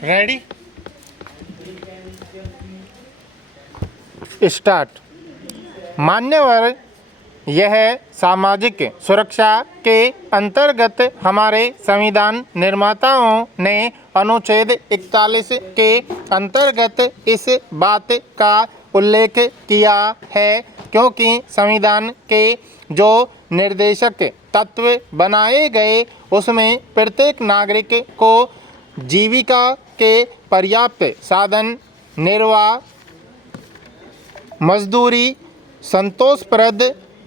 Ready start. मान्यवर, यह सामाजिक सुरक्षा के अंतर्गत हमारे संविधान निर्माताओं ने अनुच्छेद 41 के अंतर्गत इस बात का उल्लेख किया है क्योंकि संविधान के जो निर्देशक तत्व बनाए गए उसमें प्रत्येक नागरिक को जीविका के पर्याप्त साधन, निर्वाह, मजदूरी, संतोषप्रद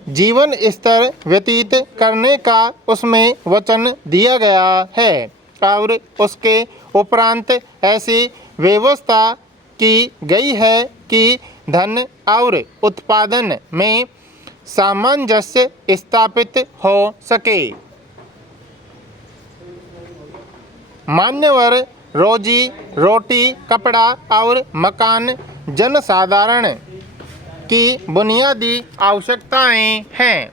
जीवन स्तर व्यतीत करने का उसमें वचन दिया गया है और उसके उपरांत ऐसी व्यवस्था की गई है कि धन और उत्पादन में सामंजस्य स्थापित हो सके। मान्यवर, रोजी रोटी, कपड़ा और मकान जनसाधारण की बुनियादी आवश्यकताएं हैं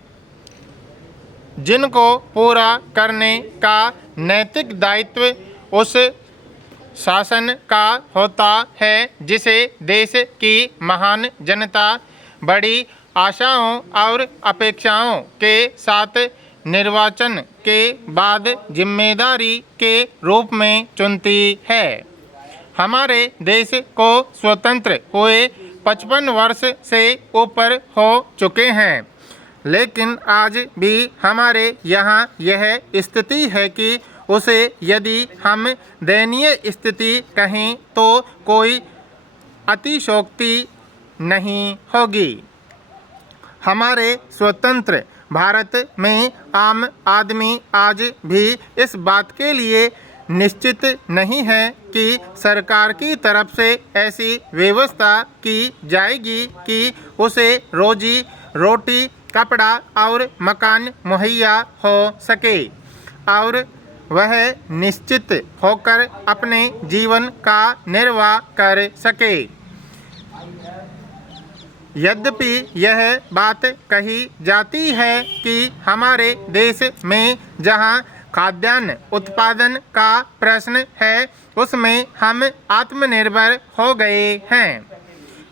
जिनको पूरा करने का नैतिक दायित्व उस शासन का होता है जिसे देश की महान जनता बड़ी आशाओं और अपेक्षाओं के साथ निर्वाचन के बाद जिम्मेदारी के रूप में चुनती है। हमारे देश को स्वतंत्र हुए 55 वर्ष से ऊपर हो चुके हैं, लेकिन आज भी हमारे यहाँ यह स्थिति है कि उसे यदि हम दयनीय स्थिति कहें तो कोई अतिशयोक्ति नहीं होगी। हमारे स्वतंत्र भारत में आम आदमी आज भी इस बात के लिए निश्चित नहीं है कि सरकार की तरफ से ऐसी व्यवस्था की जाएगी कि उसे रोजी रोटी, कपड़ा और मकान मुहैया हो सके और वह निश्चित होकर अपने जीवन का निर्वाह कर सके। यद्यपि यह बात कही जाती है कि हमारे देश में जहां खाद्यान्न उत्पादन का प्रश्न है उसमें हम आत्मनिर्भर हो गए हैं,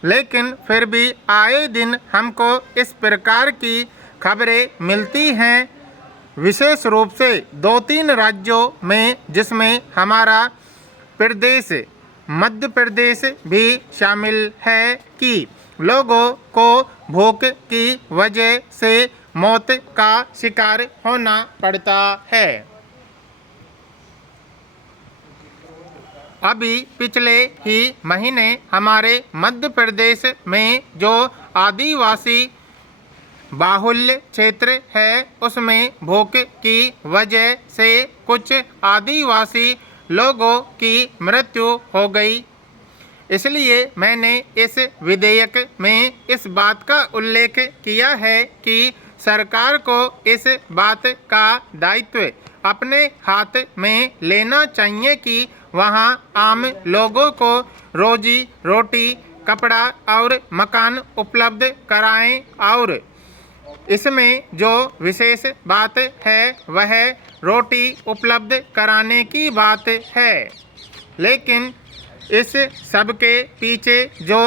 लेकिन फिर भी आए दिन हमको इस प्रकार की खबरें मिलती हैं, विशेष रूप से 2-3 राज्यों में जिसमें हमारा प्रदेश मध्य प्रदेश भी शामिल है कि लोगों को भूख की वजह से मौत का शिकार होना पड़ता है। अभी पिछले ही महीने हमारे मध्य प्रदेश में जो आदिवासी बाहुल्य क्षेत्र है उसमें भूख की वजह से कुछ आदिवासी लोगों की मृत्यु हो गई। इसलिए मैंने इस विधेयक में इस बात का उल्लेख किया है कि सरकार को इस बात का दायित्व अपने हाथ में लेना चाहिए कि वहां आम लोगों को रोजी रोटी, कपड़ा और मकान उपलब्ध कराएं और इसमें जो विशेष बात है वह रोटी उपलब्ध कराने की बात है। लेकिन इस सब के पीछे जो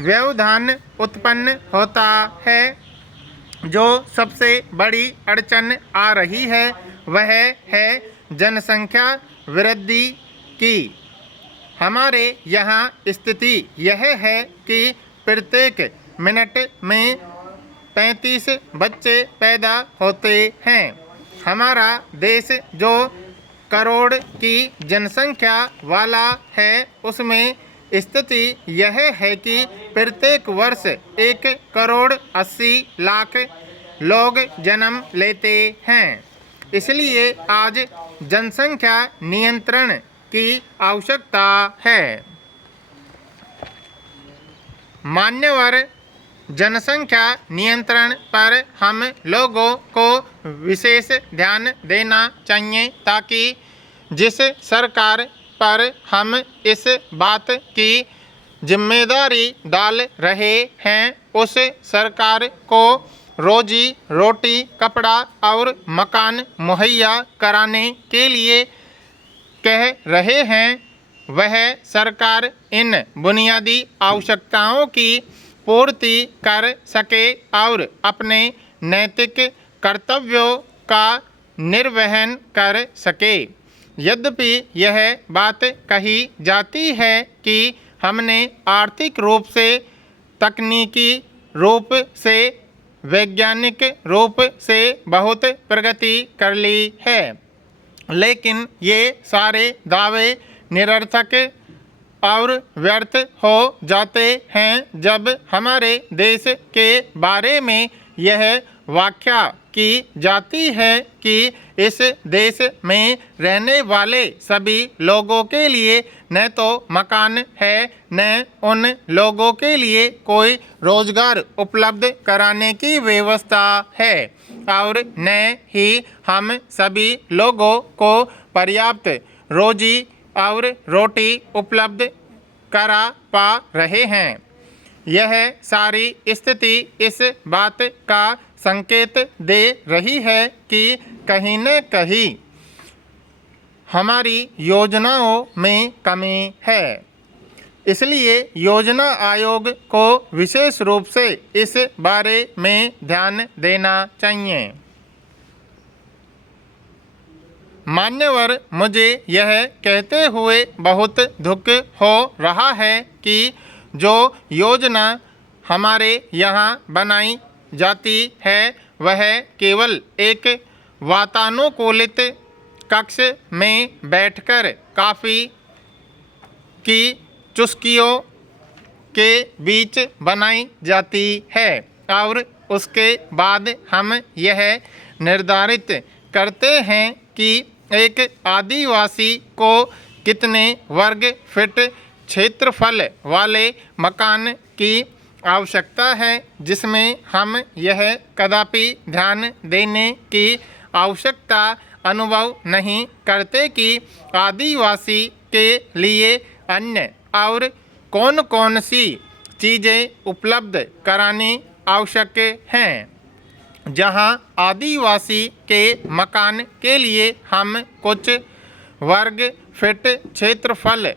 व्यवधान उत्पन्न होता है, जो सबसे बड़ी अड़चन आ रही है वह है जनसंख्या वृद्धि की। हमारे यहाँ स्थिति यह है कि प्रत्येक मिनट में 35 बच्चे पैदा होते हैं। हमारा देश जो करोड़ की जनसंख्या वाला है उसमें स्थिति यह है कि प्रत्येक वर्ष 1 करोड़ 80 लाख लोग जन्म लेते हैं। इसलिए आज जनसंख्या नियंत्रण की आवश्यकता है। मान्यवर, जनसंख्या नियंत्रण पर हम लोगों को विशेष ध्यान देना चाहिए ताकि जिस सरकार पर हम इस बात की जिम्मेदारी डाल रहे हैं उस सरकार को रोजी रोटी, कपड़ा और मकान मुहैया कराने के लिए कह रहे हैं वह सरकार इन बुनियादी आवश्यकताओं की पूर्ति कर सके और अपने नैतिक कर्तव्यों का निर्वहन कर सके। यद्यपि यह बात कही जाती है कि हमने आर्थिक रूप से, तकनीकी रूप से, वैज्ञानिक रूप से बहुत प्रगति कर ली है, लेकिन ये सारे दावे निरर्थक और व्यर्थ हो जाते हैं जब हमारे देश के बारे में यह व्याख्या की जाती है कि इस देश में रहने वाले सभी लोगों के लिए न तो मकान है, न उन लोगों के लिए कोई रोजगार उपलब्ध कराने की व्यवस्था है और न ही हम सभी लोगों को पर्याप्त रोजी और रोटी उपलब्ध करा पा रहे हैं। यह सारी स्थिति इस बात का संकेत दे रही है कि कहीं न कहीं हमारी योजनाओं में कमी है। इसलिए योजना आयोग को विशेष रूप से इस बारे में ध्यान देना चाहिए। मान्यवर, मुझे यह कहते हुए बहुत दुख हो रहा है कि जो योजना हमारे यहाँ बनाई जाती है वह केवल एक वातानुकूलित कक्ष में बैठकर कॉफ़ी की चुस्कियों के बीच बनाई जाती है और उसके बाद हम यह निर्धारित करते हैं कि एक आदिवासी को कितने वर्ग फीट क्षेत्रफल वाले मकान की आवश्यकता है, जिसमें हम यह कदापि ध्यान देने की आवश्यकता अनुभव नहीं करते कि आदिवासी के लिए अन्य और कौन कौन सी चीज़ें उपलब्ध करानी आवश्यक हैं। जहां आदिवासी के मकान के लिए हम कुछ वर्ग फीट क्षेत्रफल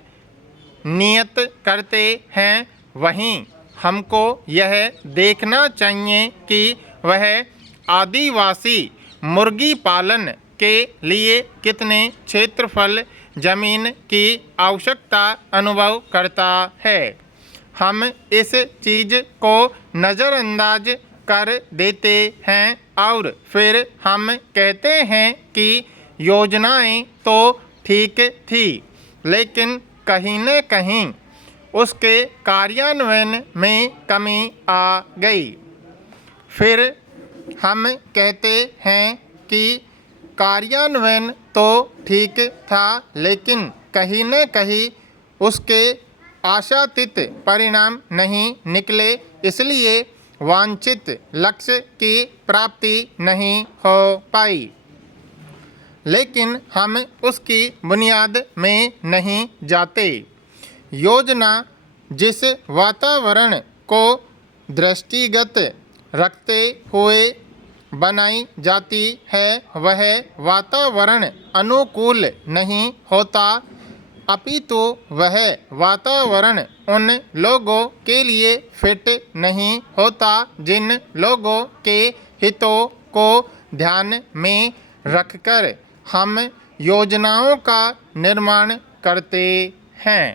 नियत करते हैं, वहीं हमको यह देखना चाहिए कि वह आदिवासी मुर्गी पालन के लिए कितने क्षेत्रफल जमीन की आवश्यकता अनुभव करता है। हम इस चीज़ को नज़रअंदाज कर देते हैं और फिर हम कहते हैं कि योजनाएं तो ठीक थी, लेकिन कहीं न कहीं उसके कार्यान्वयन में कमी आ गई। फिर हम कहते हैं कि कार्यान्वयन तो ठीक था, लेकिन कहीं न कहीं उसके आशातीत परिणाम नहीं निकले, इसलिए वांछित लक्ष्य की प्राप्ति नहीं हो पाई। लेकिन हम उसकी बुनियाद में नहीं जाते। योजना जिस वातावरण को दृष्टिगत रखते हुए बनाई जाती है वह वातावरण अनुकूल नहीं होता, अपितु वह वातावरण उन लोगों के लिए फिट नहीं होता जिन लोगों के हितों को ध्यान में रखकर हम योजनाओं का निर्माण करते हैं।